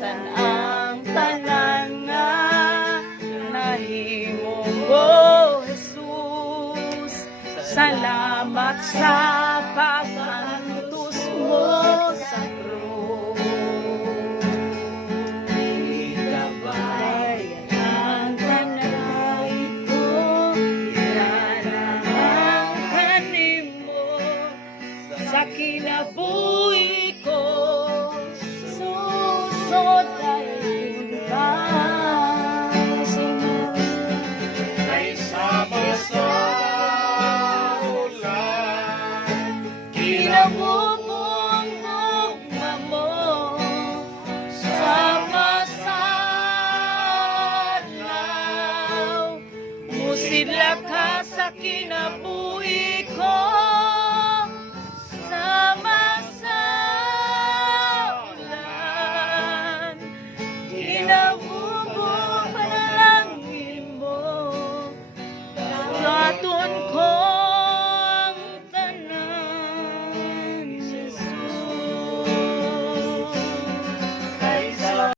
Ang tanan nga nahimo mo, Jesus. Salamat sa pag-antos mo sa krus. Ikabayan ang tanay ko, yan ang kanimo sa kinabuhi ko. Susod dayon ba, Senyor? Ay sama sa ulan, Kinabubong mugma mo, sama sa adlaw, musidla ka sa kinabuhi